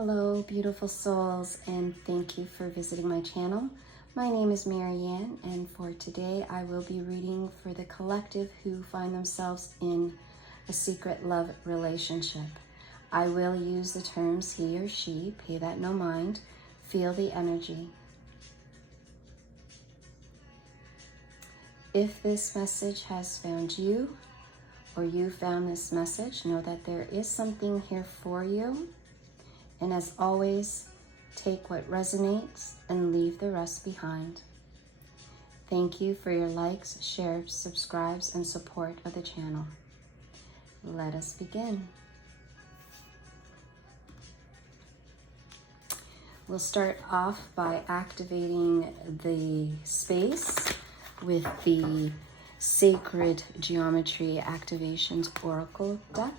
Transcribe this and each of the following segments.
Hello, beautiful souls, and thank you for visiting my channel. My name is Marianne, and for today I will be reading for the collective who find themselves in a secret love relationship. I will use the terms he or she, pay that no mind, feel the energy. If this message has found you, or you found this message, know that there is something here for you. And as always, take what resonates and leave the rest behind. Thank you for your likes, shares, subscribes, and support of the channel. Let us begin. We'll start off by activating the space with the Sacred Geometry Activations Oracle deck.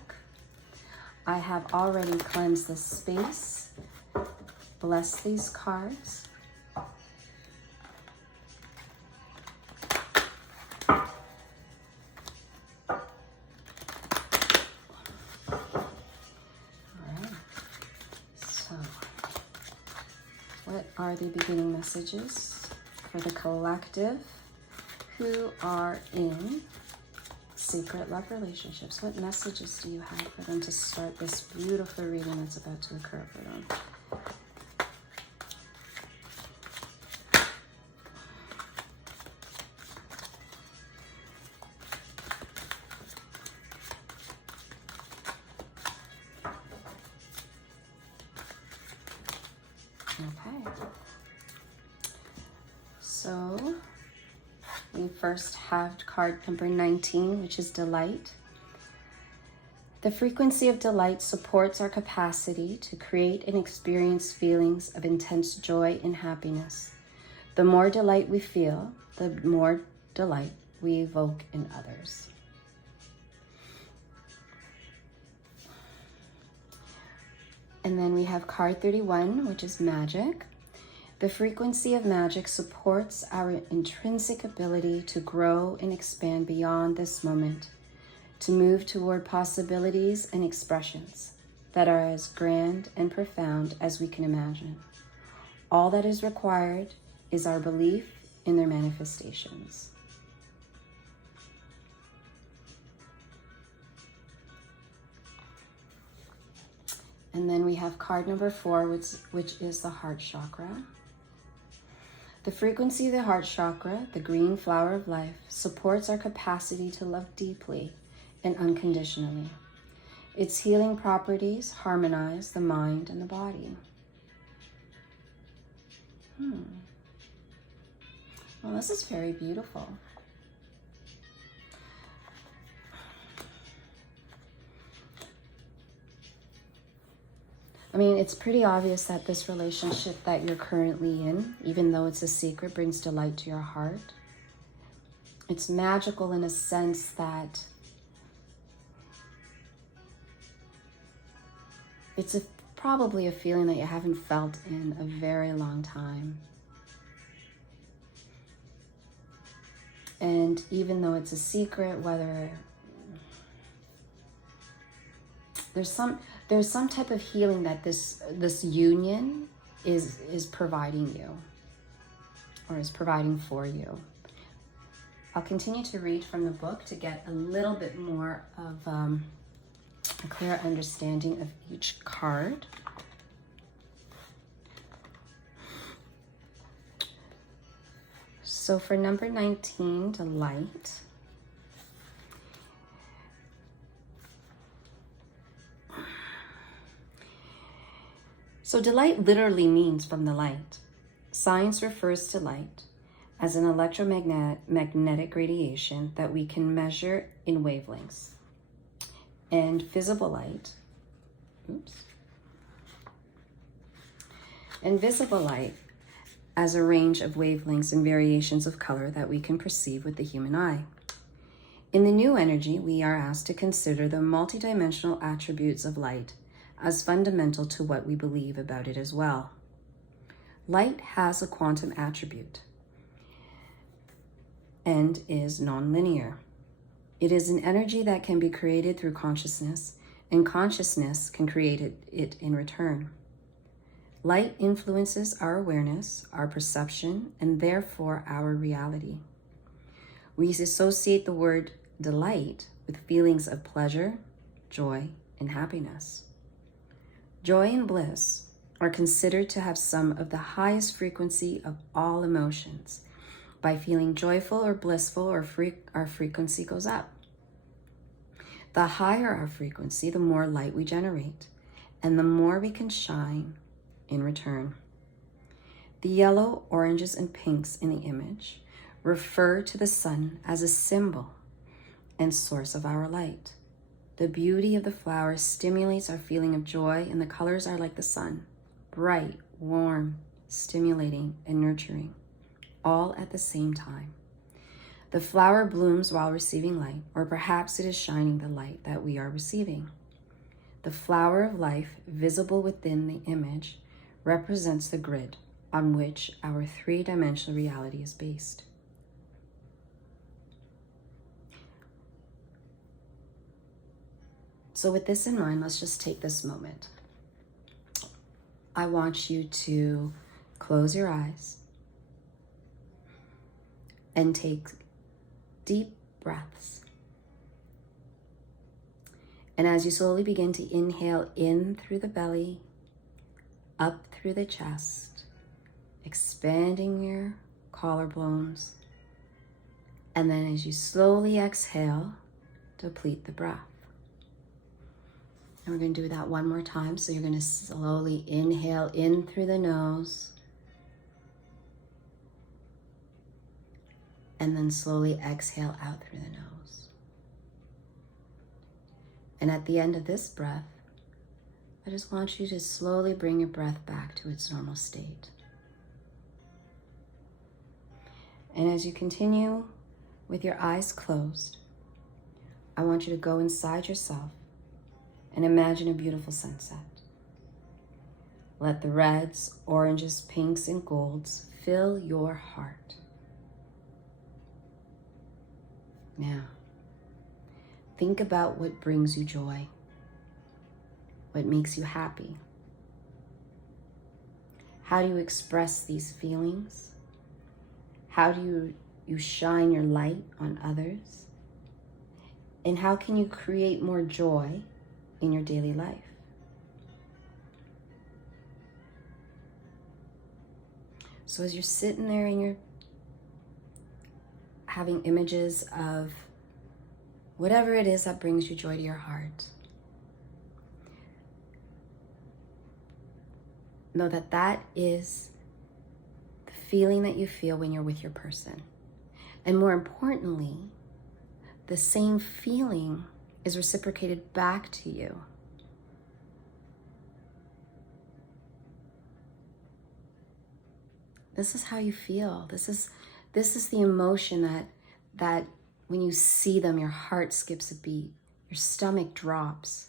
I have already cleansed the space. Bless these cards. All right. So, what are the beginning messages for the collective who are in secret love relationships? What messages do you have for them to start this beautiful reading that's about to occur for them? Okay. So we first have card number 19, which is delight. The frequency of delight supports our capacity to create and experience feelings of intense joy and happiness. The more delight we feel, the more delight we evoke in others. And then we have card 31, which is magic. The frequency of magic supports our intrinsic ability to grow and expand beyond this moment, to move toward possibilities and expressions that are as grand and profound as we can imagine. All that is required is our belief in their manifestations. And then we have card number 4, which is the heart chakra. The frequency of the heart chakra, the green flower of life, supports our capacity to love deeply and unconditionally. Its healing properties harmonize the mind and the body. Well, this is very beautiful. I mean, it's pretty obvious that this relationship that you're currently in, even though it's a secret, brings delight to your heart. It's magical in a sense that it's probably a feeling that you haven't felt in a very long time. And even though it's a secret, whether there's some type of healing that this union is providing you, or is providing for you. I'll continue to read from the book to get a little bit more of a clear understanding of each card. So for number 19, delight. So delight literally means from the light. Science refers to light as an electromagnetic radiation that we can measure in wavelengths. And visible light, as a range of wavelengths and variations of color that we can perceive with the human eye. In the new energy, we are asked to consider the multidimensional attributes of light as fundamental to what we believe about it as well. Light has a quantum attribute and is nonlinear. It is an energy that can be created through consciousness, and consciousness can create it in return. Light influences our awareness, our perception, and therefore our reality. We associate the word delight with feelings of pleasure, joy, and happiness. Joy and bliss are considered to have some of the highest frequency of all emotions. By feeling joyful or blissful, our frequency goes up. The higher our frequency, the more light we generate, and the more we can shine in return. The yellow, oranges, and pinks in the image refer to the sun as a symbol and source of our light. The beauty of the flower stimulates our feeling of joy, and the colors are like the sun, bright, warm, stimulating, and nurturing, all at the same time. The flower blooms while receiving light, or perhaps it is shining the light that we are receiving. The flower of life, visible within the image, represents the grid on which our three-dimensional reality is based. So with this in mind, let's just take this moment. I want you to close your eyes and take deep breaths. And as you slowly begin to inhale in through the belly, up through the chest, expanding your collarbones, and then as you slowly exhale, deplete the breath. And we're going to do that one more time. So you're going to slowly inhale in through the nose, and then slowly exhale out through the nose. And at the end of this breath, I just want you to slowly bring your breath back to its normal state. And as you continue with your eyes closed, I want you to go inside yourself and imagine a beautiful sunset. Let the reds, oranges, pinks, and golds fill your heart. Now, think about what brings you joy, what makes you happy. How do you express these feelings? How do you shine your light on others? And how can you create more joy in your daily life? So as you're sitting there and you're having images of whatever it is that brings you joy to your heart, know that that is the feeling that you feel when you're with your person. And more importantly, the same feeling is reciprocated back to you. This is how you feel. This is the emotion that when you see them, your heart skips a beat, your stomach drops.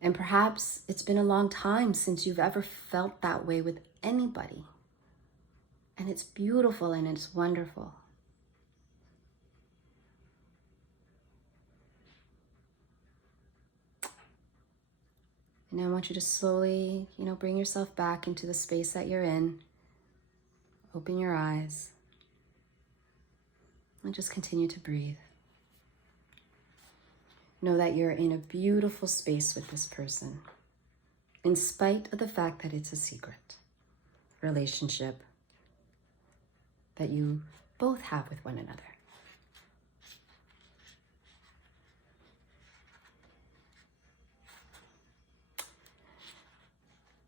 And perhaps it's been a long time since you've ever felt that way with anybody. And it's beautiful and it's wonderful. And I want you to slowly, bring yourself back into the space that you're in. Open your eyes. And just continue to breathe. Know that you're in a beautiful space with this person, in spite of the fact that it's a secret relationship that you both have with one another.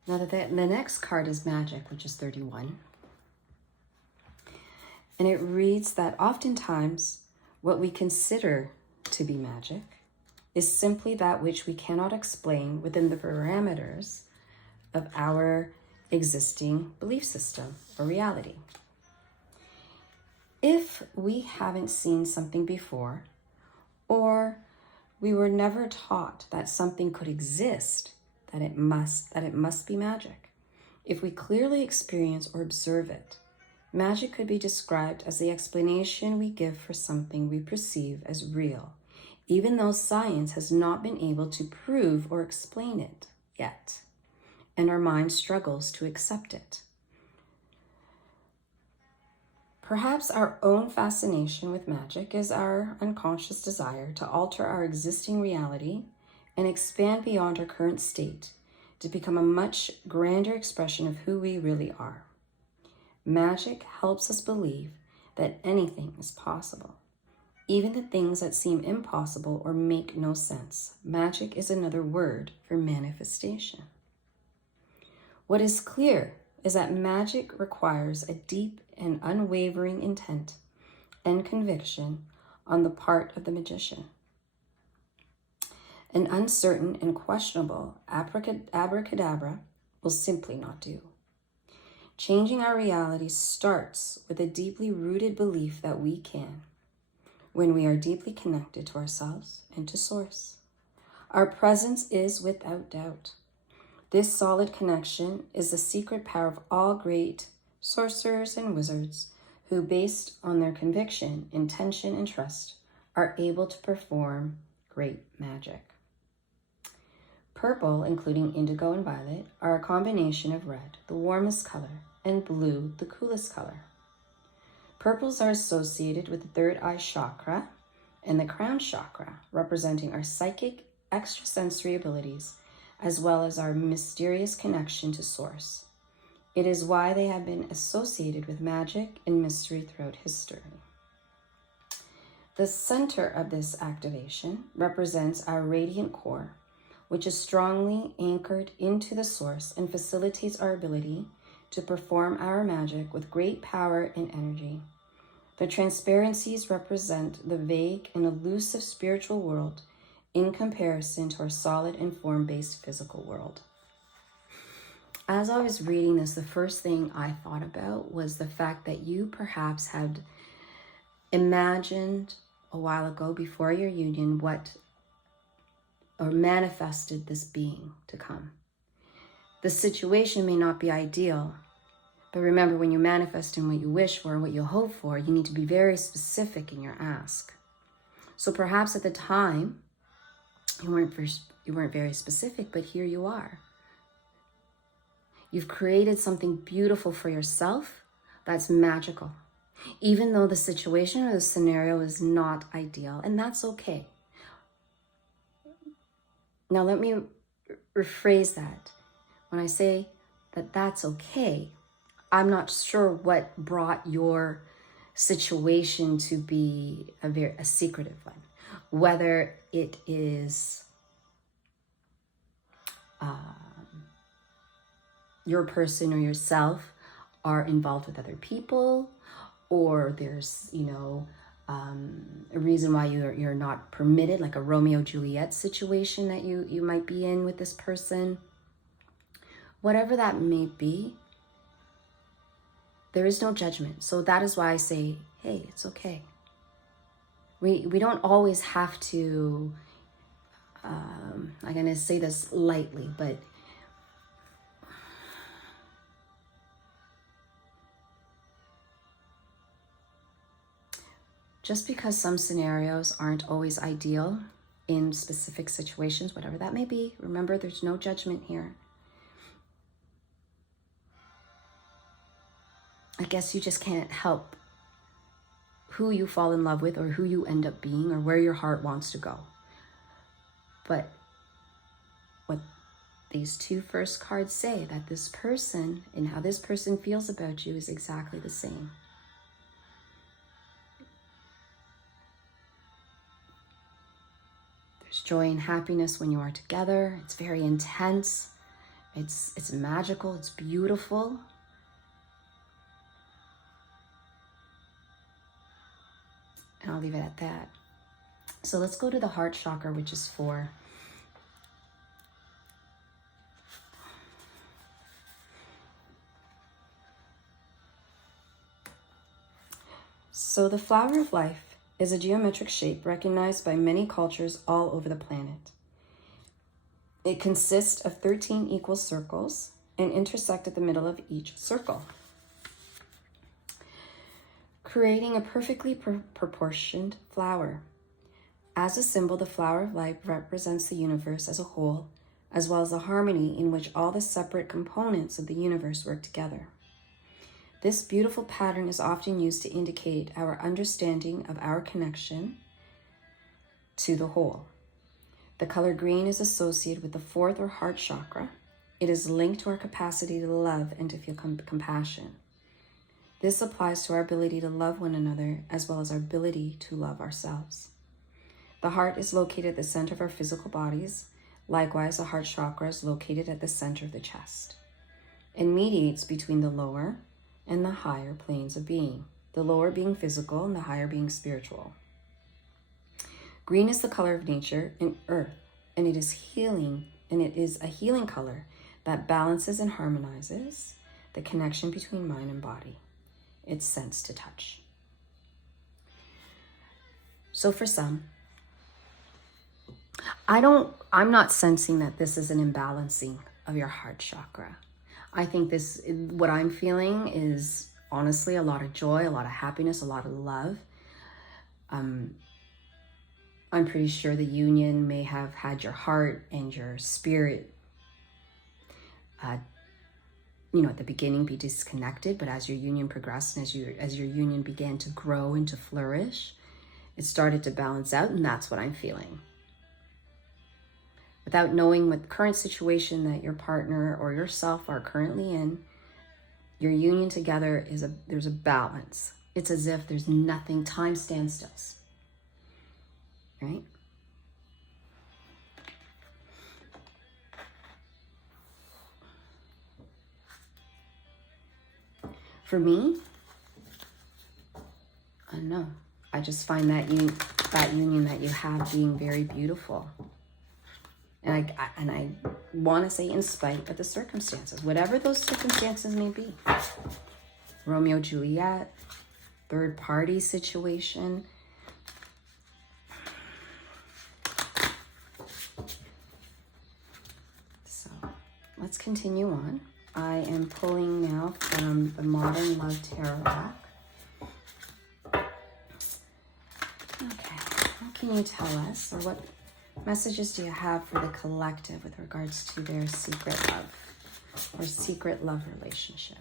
Now the next card is Magic, which is 31. And it reads that oftentimes what we consider to be magic is simply that which we cannot explain within the parameters of our existing belief system or reality. If we haven't seen something before, or we were never taught that something could exist, that it must be magic. If we clearly experience or observe it, magic could be described as the explanation we give for something we perceive as real, even though science has not been able to prove or explain it yet. and our mind struggles to accept it. Perhaps our own fascination with magic is our unconscious desire to alter our existing reality and expand beyond our current state to become a much grander expression of who we really are. Magic helps us believe that anything is possible, even the things that seem impossible or make no sense. Magic is another word for manifestation. What is clear is that magic requires a deep and unwavering intent and conviction on the part of the magician. An uncertain and questionable abracadabra will simply not do. Changing our reality starts with a deeply rooted belief that we can, when we are deeply connected to ourselves and to Source. Our presence is without doubt. This solid connection is the secret power of all great sorcerers and wizards who, based on their conviction, intention, and trust, are able to perform great magic. Purple, including indigo and violet, are a combination of red, the warmest color, and blue, the coolest color. Purples are associated with the third eye chakra and the crown chakra, representing our psychic, extrasensory abilities, as well as our mysterious connection to Source. It is why they have been associated with magic and mystery throughout history. The center of this activation represents our radiant core, which is strongly anchored into the Source and facilitates our ability to perform our magic with great power and energy. The transparencies represent the vague and elusive spiritual world in comparison to our solid and form-based physical world. As I was reading this, the first thing I thought about was the fact that you perhaps had imagined a while ago before your union or manifested this being to come. The situation may not be ideal, but remember, when you manifest and what you wish for and what you hope for, you need to be very specific in your ask. So perhaps at the time, you weren't very specific, but here you are. You've created something beautiful for yourself that's magical, even though the situation or the scenario is not ideal, and that's okay. Now, let me rephrase that. When I say that that's okay, I'm not sure what brought your situation to be a secretive one. Whether it is your person or yourself are involved with other people, or there's, a reason why you're not permitted, like a Romeo-Juliet situation that you might be in with this person. Whatever that may be, there is no judgment. So that is why I say, hey, it's okay. We don't always have to, I'm going to say this lightly, but just because some scenarios aren't always ideal in specific situations, whatever that may be, remember there's no judgment here. I guess you just can't help who you fall in love with or who you end up being or where your heart wants to go. But what these two first cards say, that this person and how this person feels about you is exactly the same. There's joy and happiness when you are together. It's very intense. It's magical. It's beautiful. And I'll leave it at that. So let's go to the heart chakra, which is 4. So the flower of life is a geometric shape recognized by many cultures all over the planet. It consists of 13 equal circles and intersect at the middle of each circle, creating a perfectly proportioned flower. As a symbol, the flower of life represents the universe as a whole, as well as the harmony in which all the separate components of the universe work together. This beautiful pattern is often used to indicate our understanding of our connection to the whole. The color green is associated with the fourth or heart chakra. It is linked to our capacity to love and to feel compassion. This applies to our ability to love one another as well as our ability to love ourselves. The heart is located at the center of our physical bodies. Likewise, the heart chakra is located at the center of the chest. It mediates between the lower and the higher planes of being, the lower being physical and the higher being spiritual. Green is the color of nature and earth, and it is healing, and it is a healing color that balances and harmonizes the connection between mind and body. It's sense to touch. So for some, I'm not sensing that this is an imbalancing of your heart chakra. I think what I'm feeling is honestly a lot of joy, a lot of happiness, a lot of love. I'm pretty sure the union may have had your heart and your spirit, at the beginning be disconnected, but as your union progressed and as your union began to grow and to flourish, it started to balance out, and that's what I'm feeling. Without knowing what current situation that your partner or yourself are currently in, your union together there's a balance. It's as if there's nothing, time stands still, right? For me, I don't know. I just find that union that you have being very beautiful. And I want to say in spite of the circumstances, whatever those circumstances may be. Romeo, Juliet, third party situation. So let's continue on. I am pulling now from the Modern Love Tarot deck. Okay, what can you tell us, or what messages do you have for the collective with regards to their secret love or secret love relationship?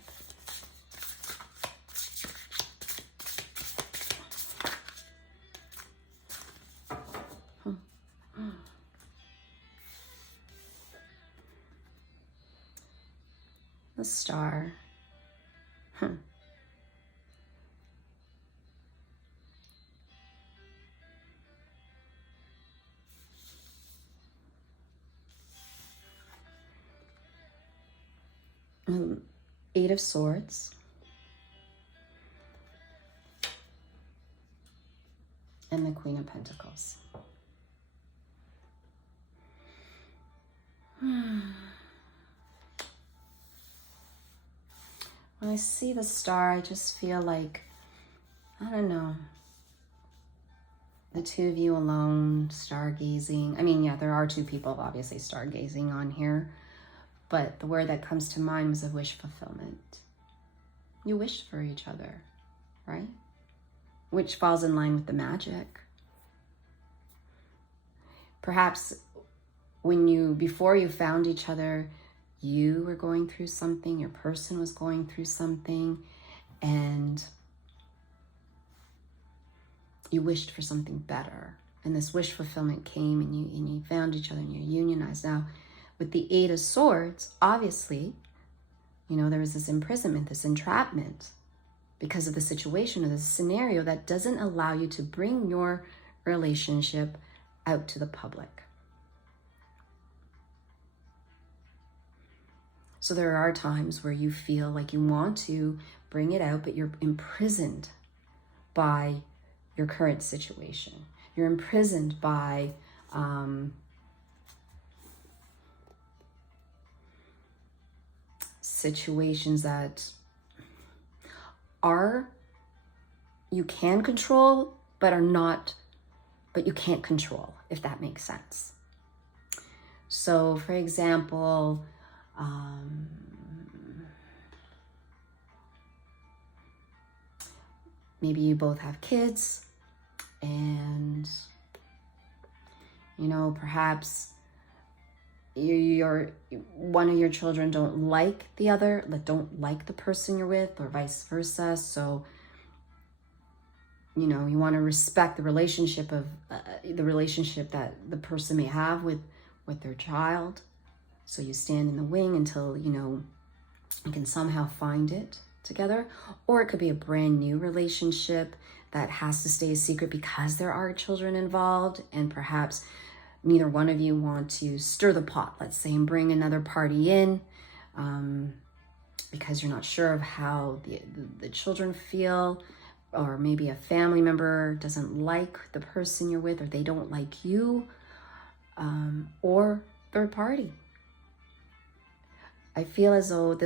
The Star. Eight of Swords. And the Queen of Pentacles. When I see the Star, I just feel like, I don't know, the two of you alone, stargazing. I mean, yeah, there are two people obviously stargazing on here, but the word that comes to mind was a wish fulfillment. You wished for each other, right? Which falls in line with the magic. Perhaps before you found each other, you were going through something, your person was going through something, and you wished for something better. And this wish fulfillment came, and you found each other, and you're unionized. Now, with the Eight of Swords, obviously, there was this imprisonment, this entrapment, because of the situation or the scenario that doesn't allow you to bring your relationship out to the public. So there are times where you feel like you want to bring it out, but you're imprisoned by your current situation. You're imprisoned by situations that you can control, but you can't control, if that makes sense. So for example, maybe you both have kids, and perhaps one of your children don't like the other, don't like the person you're with, or vice versa. So, you know, you want to respect the relationship that the person may have with their child. So you stand in the wing until, you know, you can somehow find it together. Or it could be a brand new relationship that has to stay a secret because there are children involved, and perhaps neither one of you want to stir the pot, let's say, and bring another party in, because you're not sure of how the children feel, or maybe a family member doesn't like the person you're with, or they don't like you, or third party. I feel as though in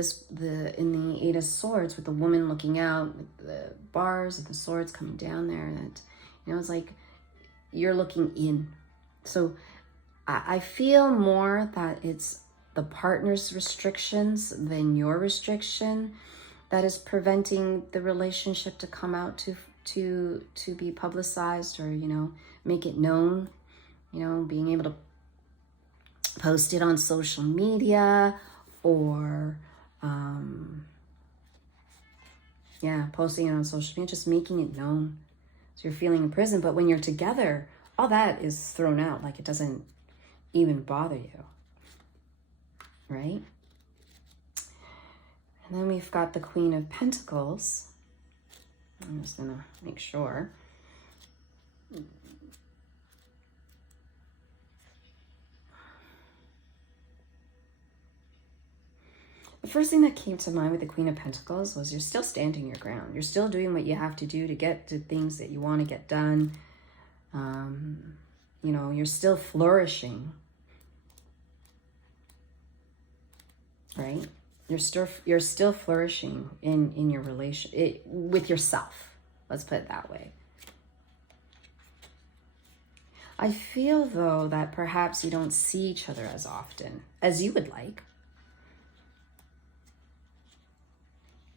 the Eight of Swords, with the woman looking out, with the bars and the swords coming down there, that, you know, it's like you're looking in. So I feel more that it's the partner's restrictions than your restriction that is preventing the relationship to come out to be publicized, or, you know, make it known. You know, being able to post it on social media, or posting it on social media, just making it known. So you're feeling in prison, but when you're together, all that is thrown out, like it doesn't even bother you, right? And then we've got the Queen of Pentacles. I'm just gonna make sure. The first thing that came to mind with the Queen of Pentacles was you're still standing your ground. You're still doing what you have to do to get to things that you want to get done. You know, you're still flourishing, right? You're still flourishing in your with yourself. Let's put it that way. I feel, though, that perhaps you don't see each other as often as you would like.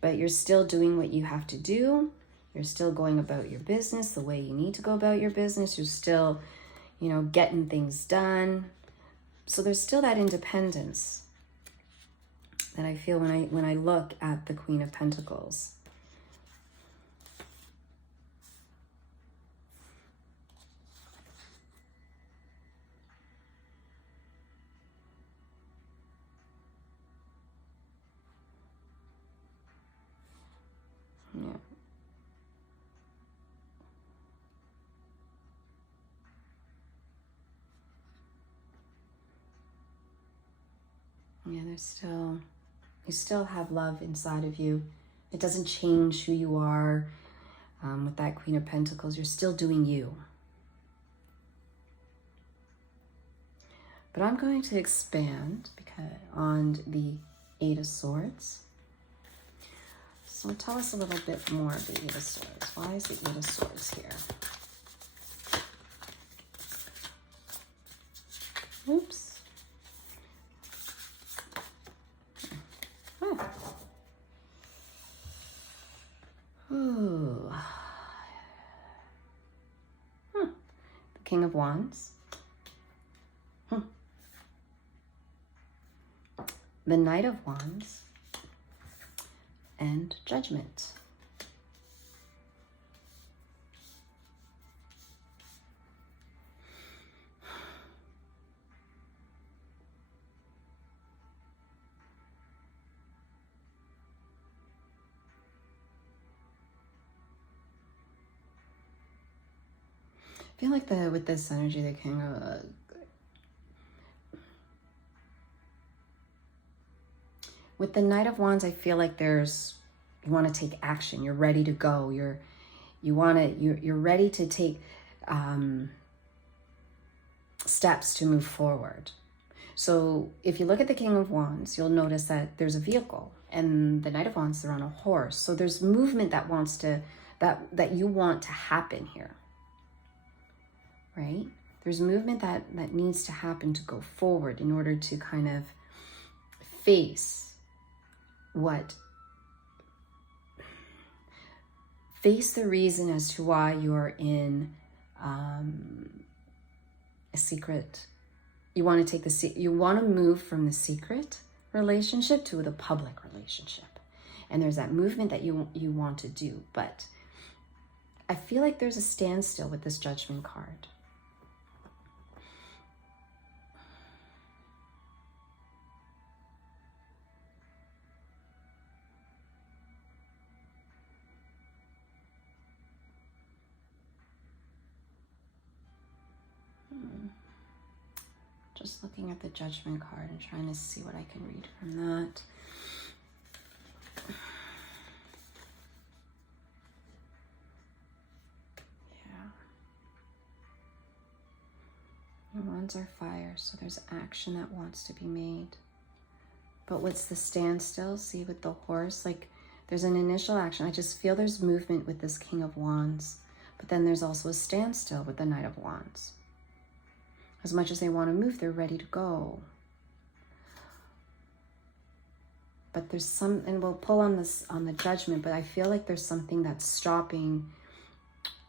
But you're still doing what you have to do. You're still going about your business the way you need to go about your business. You're still, you know, getting things done. So there's still that independence that I feel when I look at the Queen of Pentacles. Yeah. Yeah, you still have love inside of you. It doesn't change who you are. With that Queen of Pentacles, you're still doing you. But I'm going to expand on the Eight of Swords. So tell us a little bit more of the Eight of Swords. Why is the Eight of Swords here? Oops. Oh. Ooh. The King of Wands. The Knight of Wands. And Judgment. I feel like with this energy, the King of with the Knight of Wands, I feel like you want to take action. You're ready to go. You're ready to take steps to move forward. So if you look at the King of Wands, you'll notice that there's a vehicle, and the Knight of Wands, they're on a horse. So there's movement that you want to happen here, right? There's movement that needs to happen to go forward in order to kind of face the reason as to why you're in a secret, You want to you want to move from the secret relationship to the public relationship. And there's that movement that you want to do. But I feel like there's a standstill with this Judgment card. Just looking at the Judgment card and trying to see what I can read from that. Yeah. The wands are fire, so there's action that wants to be made. But what's the standstill? See, with the horse, like there's an initial action. I just feel there's movement with this King of Wands. But then there's also a standstill with the Knight of Wands. As much as they want to move, they're ready to go. But there's some, and we'll pull on this, on the Judgment, but I feel like there's something that's stopping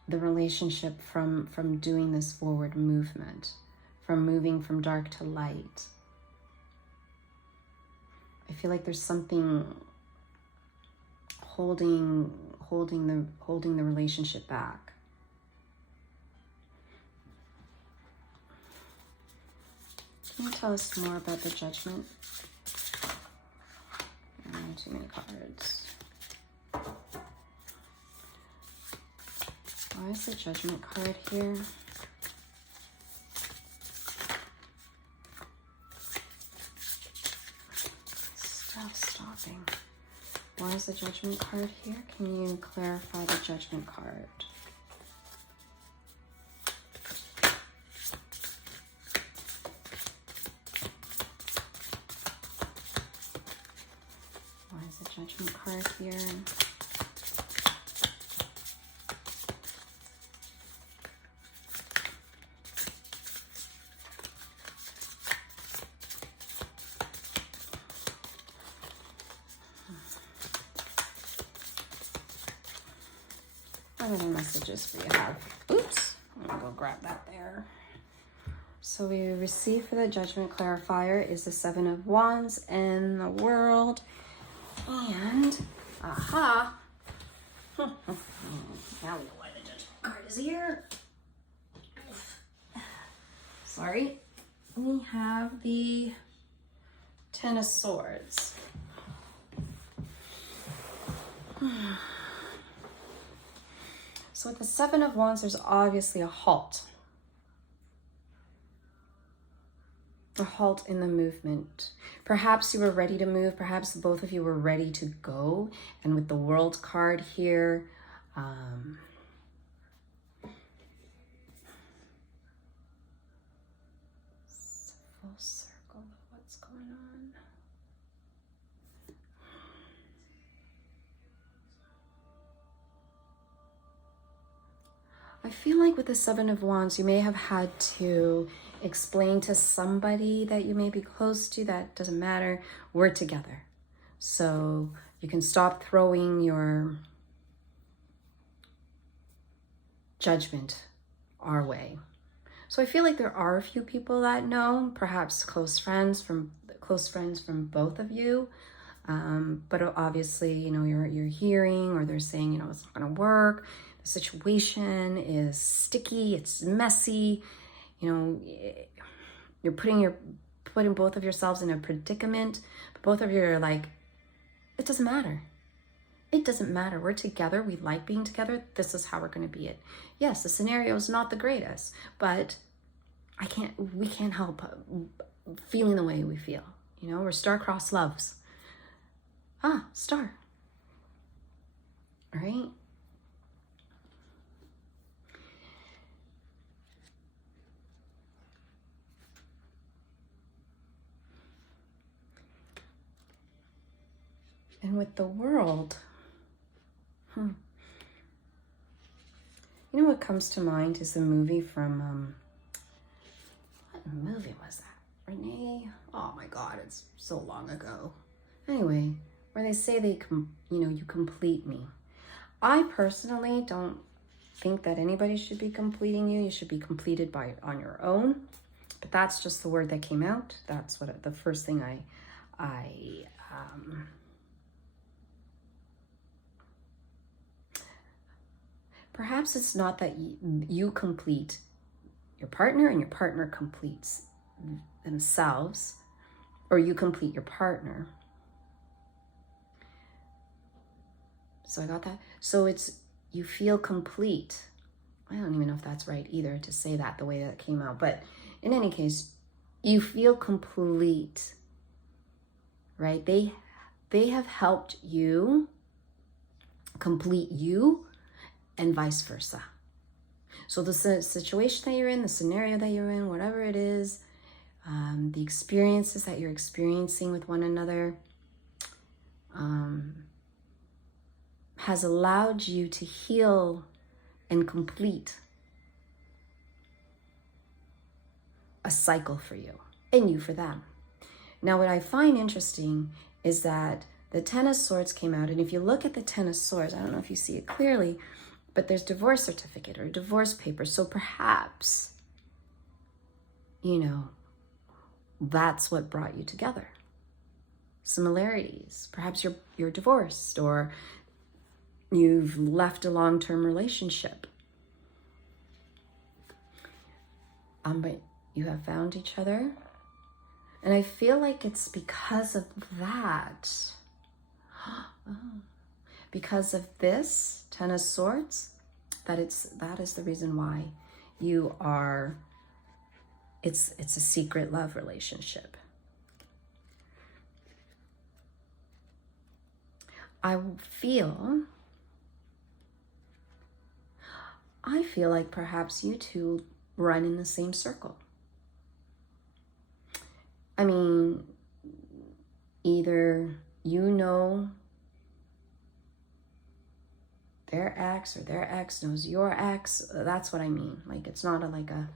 the relationship from doing this forward movement, from moving from dark to light. I feel like there's something holding the relationship back. Can you tell us more about the Judgment? Too many cards. Why is the Judgment card here? Stuff stopping. Why is the Judgment card here? Can you clarify the Judgment card? Judgment card here. What other messages we have? Oops, I'm gonna go grab that there. So we receive for the Judgment clarifier is the Seven of Wands and the World. And, aha, now we know why the Judgment card is here. Sorry. We have the Ten of Swords. So with the Seven of Wands, there's obviously a halt. A halt in the movement. Perhaps you were ready to move. Perhaps both of you were ready to go. And with the World card here, it's a full circle of what's going on. I feel like with the Seven of Wands, you may have had to explain to somebody that you may be close to, that doesn't matter, we're together. So you can stop throwing your judgment our way. So I feel like there are a few people that know, perhaps close friends from both of you. But obviously, you know, you're hearing, or they're saying, you know, it's not gonna work. The situation is sticky, it's messy. You know, you're putting both of yourselves in a predicament, but both of you are like, it doesn't matter. It doesn't matter. We're together. We like being together. This is how we're going to be it. Yes, the scenario is not the greatest, but we can't help feeling the way we feel. You know, we're star-crossed loves. Star. All right. And with the World, you know what comes to mind is the movie from, what movie was that? Renee? Oh my God, it's so long ago. Anyway, where they say you complete me. I personally don't think that anybody should be completing you. You should be completed on your own. But that's just the word that came out. That's what the first thing perhaps it's not that you complete your partner and your partner completes themselves, or you complete your partner. So I got that. So it's, you feel complete. I don't even know if that's right either to say that the way that it came out. But in any case, you feel complete, right? They have helped you complete you, and vice versa. So the situation that you're in, the scenario that you're in, whatever it is, the experiences that you're experiencing with one another, has allowed you to heal and complete a cycle for you, and you for them. Now, what I find interesting is that the Ten of Swords came out, and if you look at the Ten of Swords, I don't know if you see it clearly, but there's divorce certificate or divorce paper. So perhaps, you know, that's what brought you together. Similarities. Perhaps you're divorced, or you've left a long-term relationship. But you have found each other. And I feel like it's because of that. Because of this Ten of Swords, that is the reason why you are, it's a secret love relationship. I feel like perhaps you two run in the same circle. I mean, either you know their ex, or their ex knows your ex. That's what I mean. Like, it's not a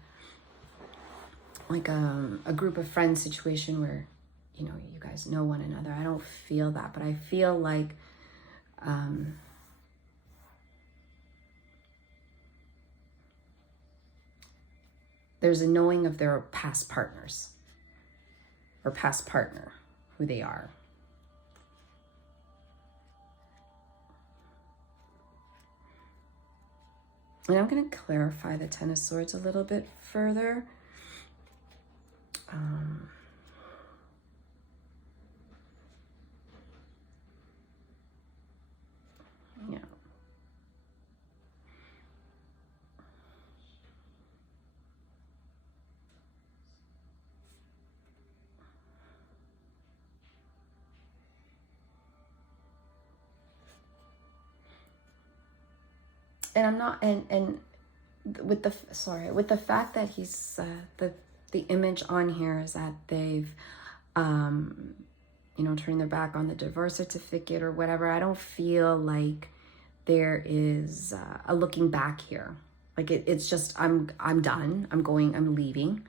group of friends situation where, you know, you guys know one another. I don't feel that, but I feel like there's a knowing of their past partners or past partner, who they are. And I'm going to clarify the Ten of Swords a little bit further. Yeah. And I'm not, and with the fact that he's, the image on here is that they've, you know, turned their back on the divorce certificate or whatever. I don't feel like there is a looking back here. Like it's just, I'm done. I'm leaving,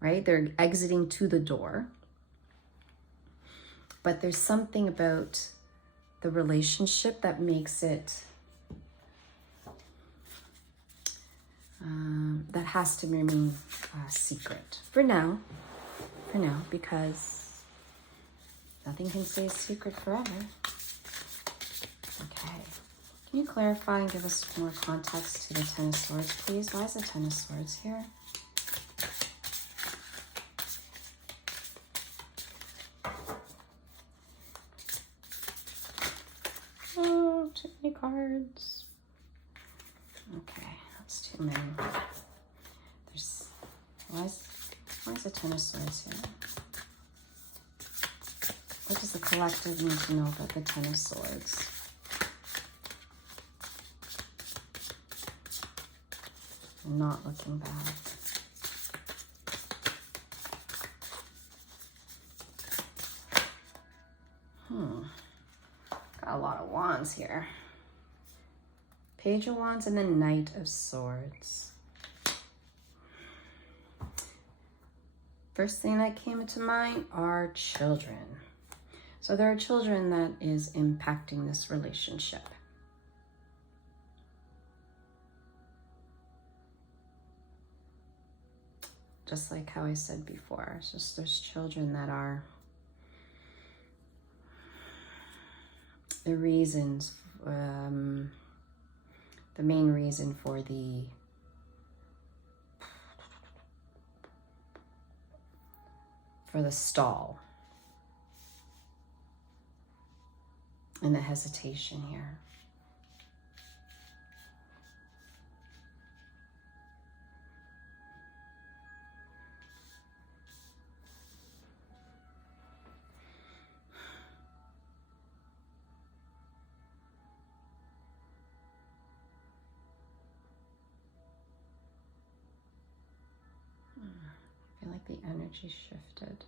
right? They're exiting to the door. But there's something about the relationship that makes it, that has to remain secret for now, because nothing can stay a secret forever. Okay. Can you clarify and give us more context to the Ten of Swords, please? Why is the Ten of Swords here? Oh, too many cards. Okay, that's too many. Why is the Ten of Swords here? What does the collective need to know about the Ten of Swords? I'm not looking back. Got a lot of wands here. Page of Wands and the Knight of Swords. First thing that came into mind are children. So there are children that is impacting this relationship. just like how I said before, it's just there's children that are the reasons, the main reason for the stall and the hesitation here. I feel like the energy shifted.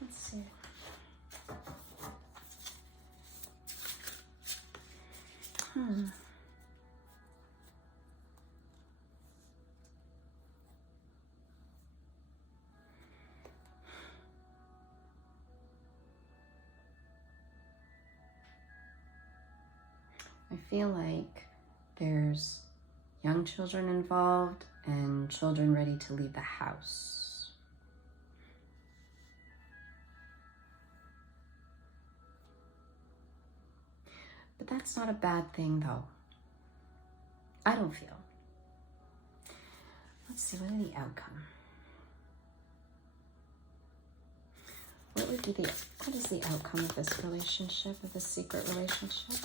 Let's see. I feel like there's young children involved and children ready to leave the house. But that's not a bad thing, though. I don't feel. Let's see, what is the outcome? What is the outcome of this relationship, of this secret relationship?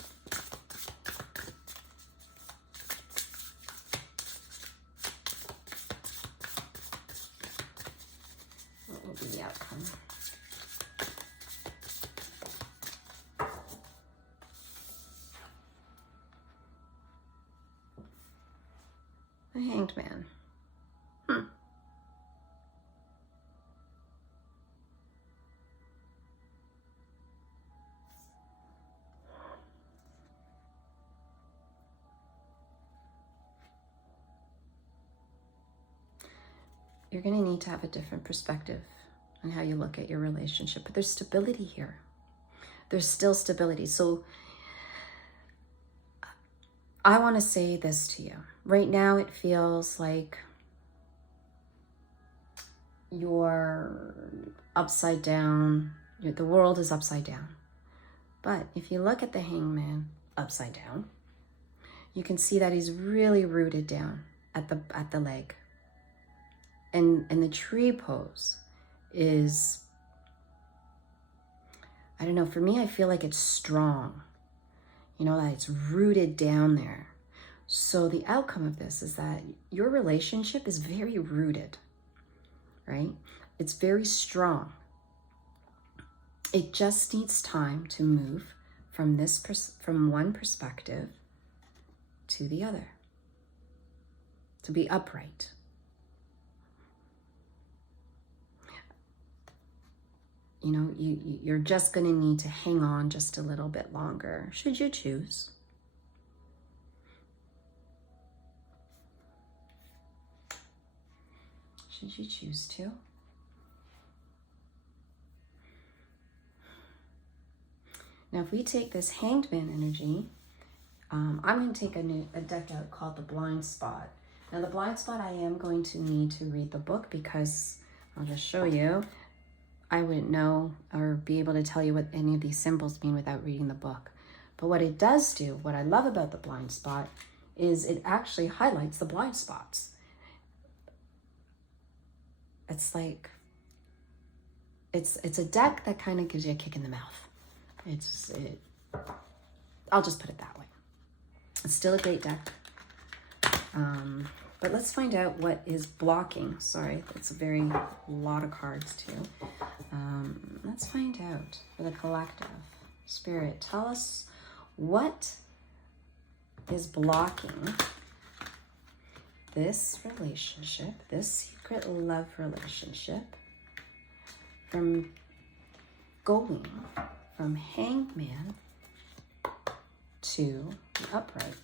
What will be the outcome? The Hanged Man. You're going to need to have a different perspective on how you look at your relationship. But there's stability here. There's still stability. So I want to say this to you. Right now, it feels like you're upside down. The world is upside down. But if you look at the hangman upside down, you can see that he's really rooted down at the leg. And the tree pose is, I don't know, for me, I feel like it's strong. You know, that it's rooted down there. So the outcome of this is that your relationship is very rooted, right? It's very strong. It just needs time to move from from one perspective to the other, to be upright. You know, you're just going to need to hang on just a little bit longer, should you choose. Should you choose to. Now, if we take this Hanged Man energy, I'm going to take a deck out called the Blind Spot. Now, the Blind Spot, I am going to need to read the book because I'll just show you. I wouldn't know or be able to tell you what any of these symbols mean without reading the book. But what it does do, what I love about the Blind Spot, is it actually highlights the blind spots. It's like, it's a deck that kind of gives you a kick in the mouth. I'll just put it that way. It's still a great deck. But let's find out what is blocking. Sorry, it's a lot of cards too. Let's find out for the collective. Spirit, tell us what is blocking this relationship, this secret love relationship, from going from Hanged Man to the upright.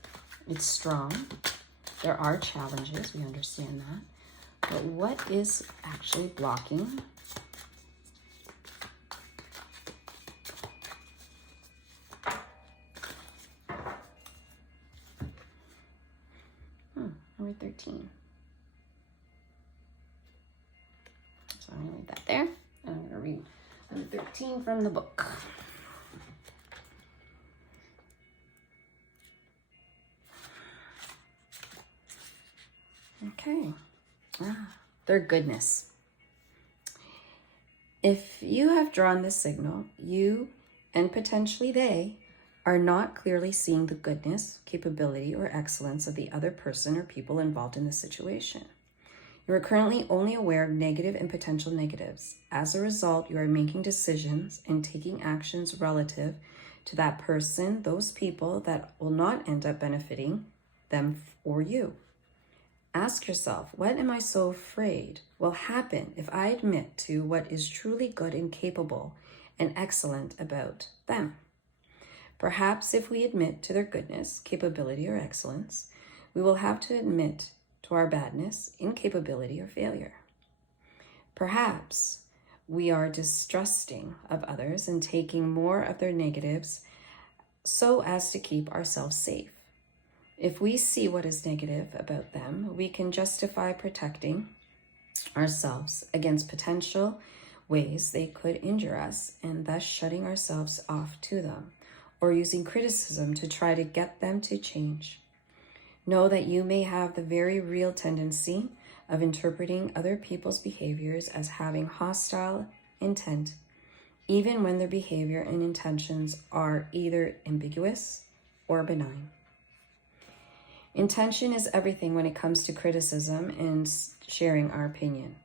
It's strong. There are challenges, we understand that. But what is actually blocking 13. So I'm going to leave that there. And I'm going to read number 13 from the book. Okay. Their goodness. If you have drawn this signal, you and potentially they are not clearly seeing the goodness, capability, or excellence of the other person or people involved in the situation. You are currently only aware of negative and potential negatives. As a result, you are making decisions and taking actions relative to that person, those people that will not end up benefiting them or you. Ask yourself, what am I so afraid will happen if I admit to what is truly good and capable and excellent about them? Perhaps if we admit to their goodness, capability, or excellence, we will have to admit to our badness, incapability, or failure. Perhaps we are distrusting of others and taking more of their negatives so as to keep ourselves safe. If we see what is negative about them, we can justify protecting ourselves against potential ways they could injure us and thus shutting ourselves off to them, or using criticism to try to get them to change. Know that you may have the very real tendency of interpreting other people's behaviors as having hostile intent, even when their behavior and intentions are either ambiguous or benign. Intention is everything when it comes to criticism and sharing our opinion.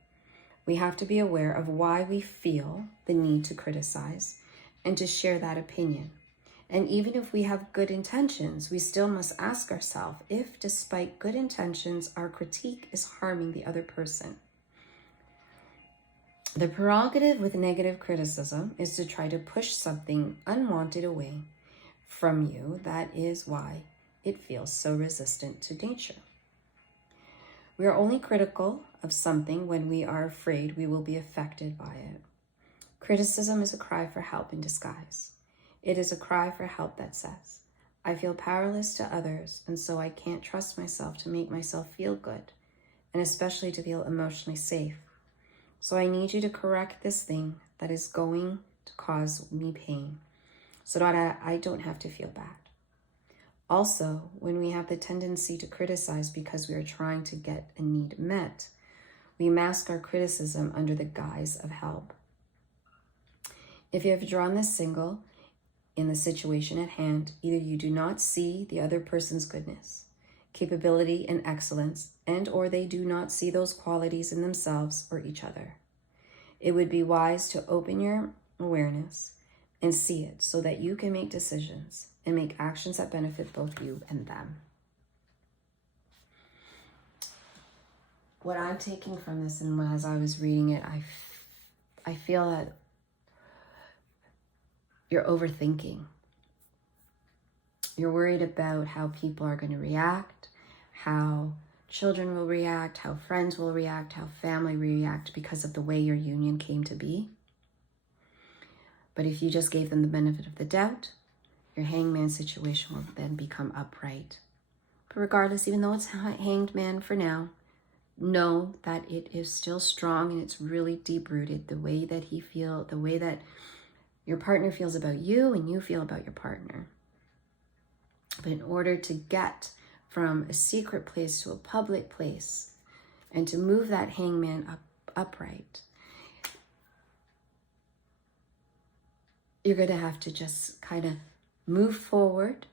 We have to be aware of why we feel the need to criticize and to share that opinion. And even if we have good intentions, we still must ask ourselves if, despite good intentions, our critique is harming the other person. The prerogative with negative criticism is to try to push something unwanted away from you. That is why it feels so resistant to nature. We are only critical of something when we are afraid we will be affected by it. Criticism is a cry for help in disguise. It is a cry for help that says, I feel powerless to others, and so I can't trust myself to make myself feel good, and especially to feel emotionally safe. So I need you to correct this thing that is going to cause me pain, so that I don't have to feel bad. Also, when we have the tendency to criticize because we are trying to get a need met, we mask our criticism under the guise of help. If you have drawn this signal in the situation at hand, either you do not see the other person's goodness, capability, and excellence, and or they do not see those qualities in themselves or each other. It would be wise to open your awareness and see it so that you can make decisions and make actions that benefit both you and them. What I'm taking from this, and as I was reading it, I feel that you're overthinking. You're worried about how people are going to react, how children will react, how friends will react, how family will react because of the way your union came to be. But if you just gave them the benefit of the doubt, your hangman situation will then become upright. But regardless, even though it's hanged man for now, know that it is still strong and it's really deep-rooted. The way that the way that your partner feels about you and you feel about your partner. But in order to get from a secret place to a public place and to move that hangman upright, you're going to have to just kind of move forward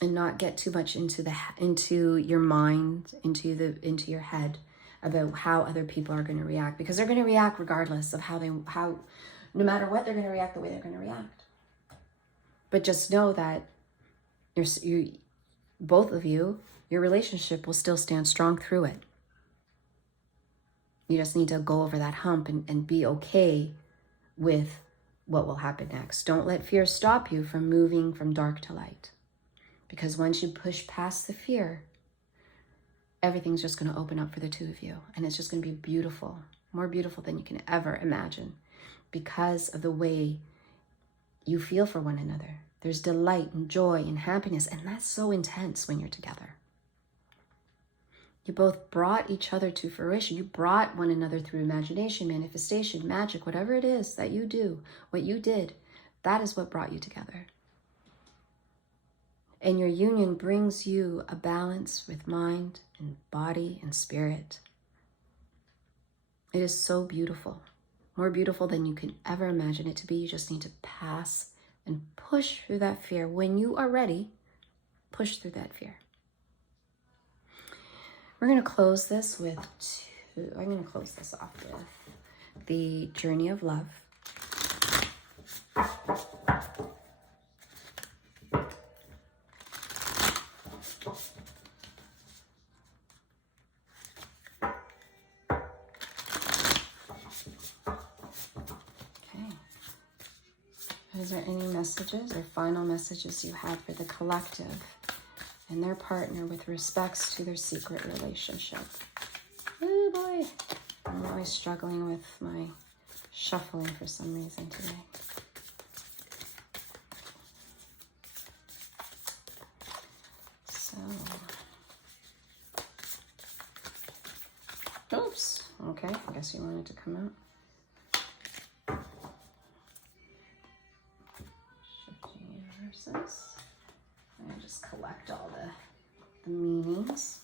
and not get too much into your mind, into your head about how other people are going to react, because they're going to react regardless of how no matter what, they're going to react the way they're going to react. But just know that both of you, your relationship will still stand strong through it. You just need to go over that hump and be okay with what will happen next. Don't let fear stop you from moving from dark to light. Because once you push past the fear, everything's just going to open up for the two of you. And it's just going to be beautiful, more beautiful than you can ever imagine, because of the way you feel for one another. There's delight and joy and happiness, and that's so intense when you're together. You both brought each other to fruition. You brought one another through imagination, manifestation, magic, whatever it is that you do, what you did, that is what brought you together. And your union brings you a balance with mind and body and spirit. It is so beautiful, more beautiful than you can ever imagine it to be. You just need to pass and push through that fear. When you are ready, push through that fear. We're going to close this with I'm going to close this off with the Journey of Love. Is there any messages or final messages you have for the collective and their partner with respects to their secret relationship? Oh boy, I'm always struggling with my shuffling for some reason today. So, oops, okay, I guess you wanted to come out. And just collect all the meanings.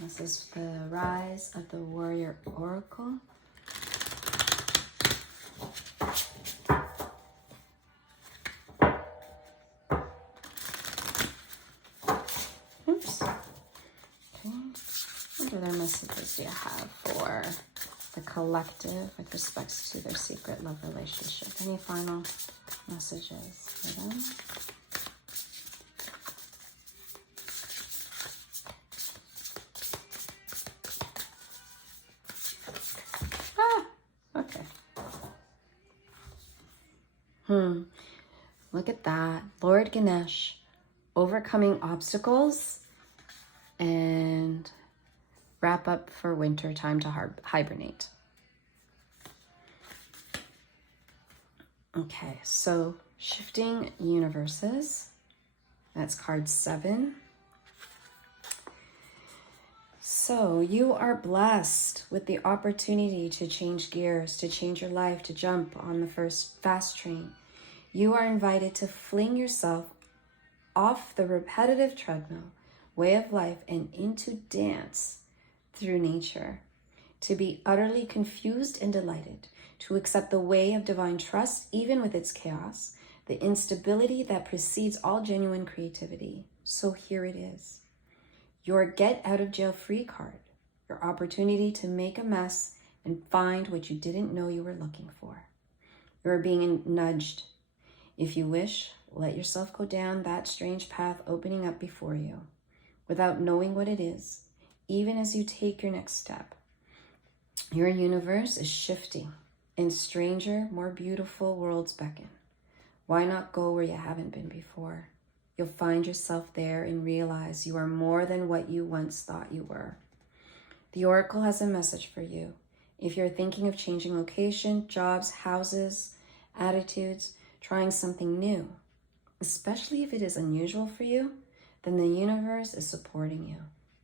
This is the Rise of the Warrior Oracle. Oops. Okay. What other messages do you have for the collective with respects to their secret love relationship? Any final messages for them? Okay. Look at that. Lord Ganesh, overcoming obstacles and wrap up for winter, time to hibernate. Okay, so shifting universes. That's card 7. So you are blessed with the opportunity to change gears, to change your life, to jump on the first fast train. You are invited to fling yourself off the repetitive treadmill, way of life, and into dance through nature, to be utterly confused and delighted, to accept the way of divine trust, even with its chaos, the instability that precedes all genuine creativity. So here it is. Your get out of jail free card, your opportunity to make a mess and find what you didn't know you were looking for. You are being nudged. If you wish, let yourself go down that strange path opening up before you, without knowing what it is, even as you take your next step. Your universe is shifting, and stranger, more beautiful worlds beckon. Why not go where you haven't been before? You'll find yourself there and realize you are more than what you once thought you were. The Oracle has a message for you. If you're thinking of changing location, jobs, houses, attitudes, trying something new, especially if it is unusual for you, then the universe is supporting you.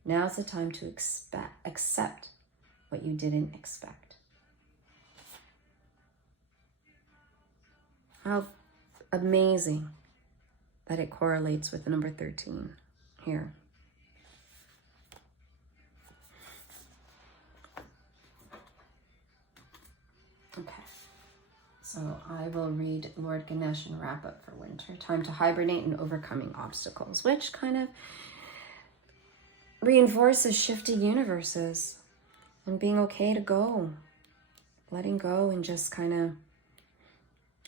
Now's the time to accept what you didn't expect. How amazing that it correlates with the number 13 here. Okay, so I will read Lord Ganesh and wrap up for winter. Time to hibernate and overcoming obstacles, which kind of reinforces shifting universes and being okay to go, letting go and just kind of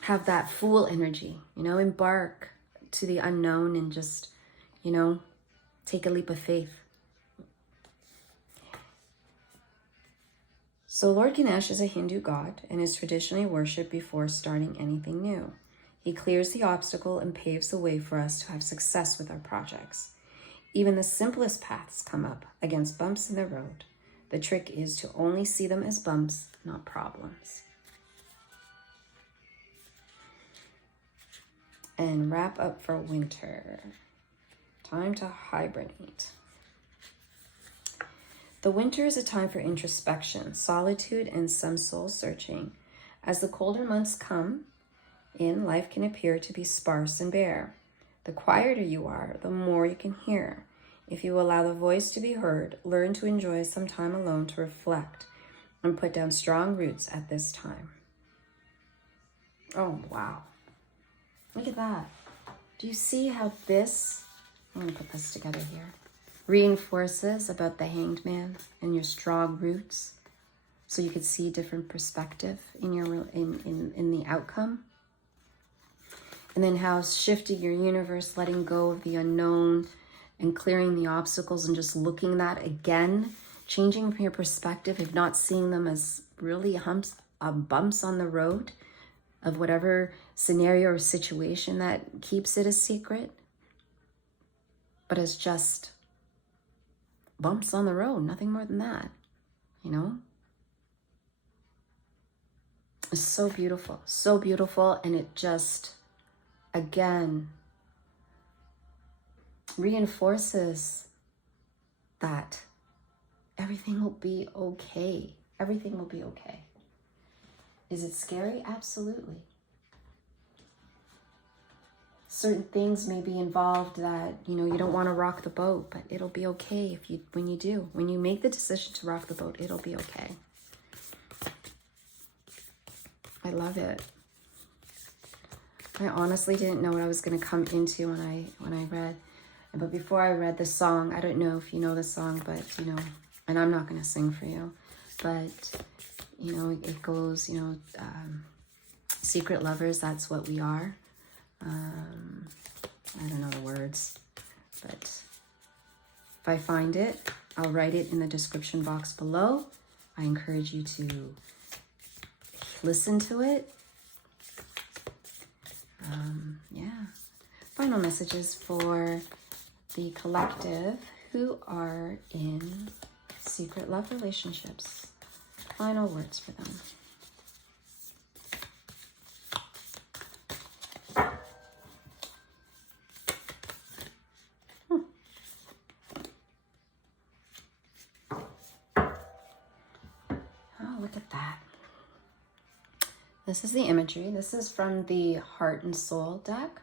have that fool energy, embark to the unknown and just, take a leap of faith. So Lord Ganesh is a Hindu god and is traditionally worshipped before starting anything new. He clears the obstacle and paves the way for us to have success with our projects. Even the simplest paths come up against bumps in the road. The trick is to only see them as bumps, not problems. and wrap up for winter. Time to hibernate. The winter is a time for introspection, solitude, and some soul searching. As the colder months come in, life can appear to be sparse and bare. The quieter you are, the more you can hear. If you allow the voice to be heard, learn to enjoy some time alone to reflect and put down strong roots at this time. Oh, wow. Look at that. Do you see how this, I'm going to put this together here, reinforces about the Hanged Man and your strong roots, so you could see different perspective in your in the outcome. And then how shifting your universe, letting go of the unknown and clearing the obstacles and just looking at that again, changing your perspective of not seeing them as really bumps on the road of whatever scenario or situation that keeps it a secret, but as just bumps on the road, nothing more than that, you know? It's so beautiful, and it just, again, reinforces that everything will be okay. Everything will be okay. Is it scary? Absolutely. Certain things may be involved that, you know, you don't want to rock the boat, but it'll be okay when you do. When you make the decision to rock the boat, it'll be okay. I love it. I honestly didn't know what I was going to come into when I read. But before I read the song, I don't know if you know the song, but, you know, and I'm not going to sing for you, but, you know, it goes, you know, secret lovers, that's what we are. I don't know the words, but if I find it, I'll write it in the description box below. I encourage you to listen to it. Yeah. Final messages for the collective who are in secret love relationships. Final words for them. Oh, look at that. This is the imagery. This is from the Heart and Soul deck.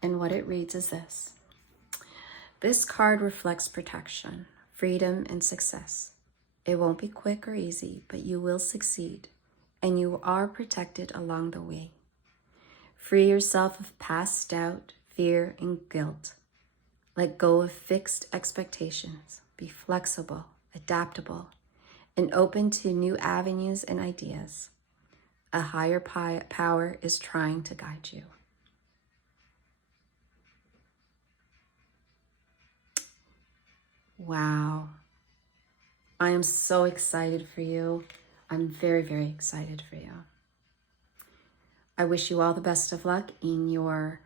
And what it reads is this. This card reflects protection, freedom, and success. It won't be quick or easy, but you will succeed, and you are protected along the way. Free yourself of past doubt, fear, and guilt. Let go of fixed expectations. Be flexible, adaptable, and open to new avenues and ideas. A higher power is trying to guide you. Wow. I am so excited for you. I'm very, very excited for you. I wish you all the best of luck in your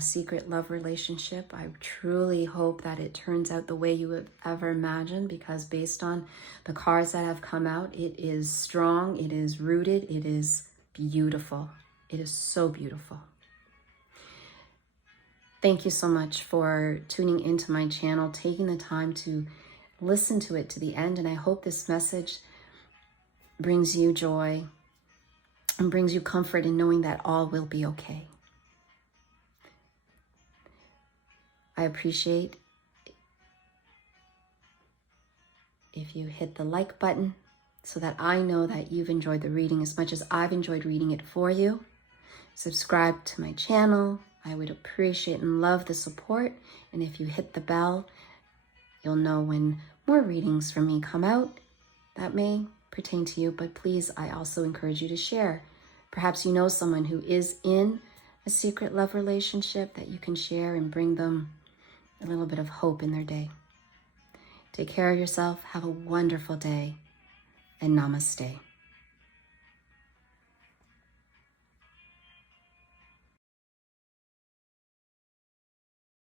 secret love relationship. I truly hope that it turns out the way you would ever imagined, because based on the cards that have come out, it is strong, it is rooted, it is beautiful. It is so beautiful. Thank you so much for tuning into my channel, taking the time to listen to it to the end, and I hope this message brings you joy and brings you comfort in knowing that all will be okay. I appreciate if you hit the like button so that I know that you've enjoyed the reading as much as I've enjoyed reading it for you. Subscribe to my channel. I would appreciate and love the support. And if you hit the bell, you'll know when more readings from me come out. That may pertain to you, but please, I also encourage you to share. Perhaps you know someone who is in a secret love relationship that you can share and bring them a little bit of hope in their day. Take care of yourself. Have a wonderful day, and namaste.